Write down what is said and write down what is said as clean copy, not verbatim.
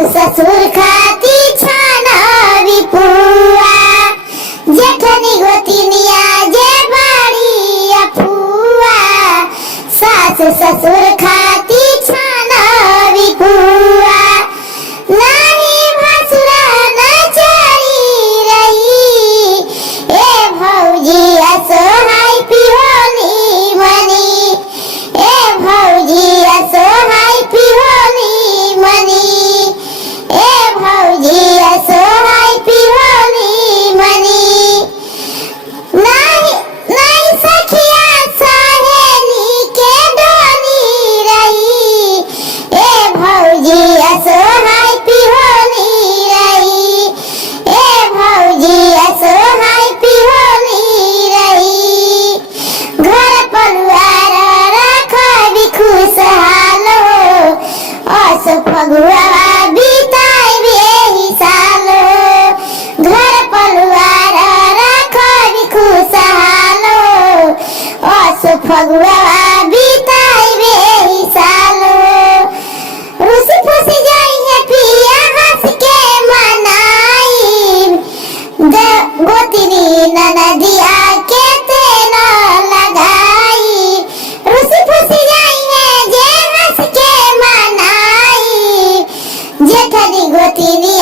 ससुर खाती छानवी पुआ, जेठनी गोतिनिया जे बाड़ी अफुआ, सास ससुर खाती छानवी पुआ, नाही भसुरा न चली रही, ए भौजी असहाय पिहोनी मनी, ए भौजी असहाय पिहोनी मनी, ए भौजी असहाय पिहोनी मनी। नहीं नहीं सखिया सहेली के डोली रही, ए भौजी असहाय पिहोनी रही, ए भौजी असहाय पिहोनी रही। घर परिवार रखबी खुशहाल हो, अस फगुआ बिताई एही साल हो। घर परिवार रखबी खुशहाल हो, अस फगुआ बिताई एही साल हो। रुसी फुसी जाई है पिया हंस के मनाई, गोतिनी ननदिया के तेल लगाई, रुसी फुसी जाई है जे हंस के मनाई, जेठनी गोतिनी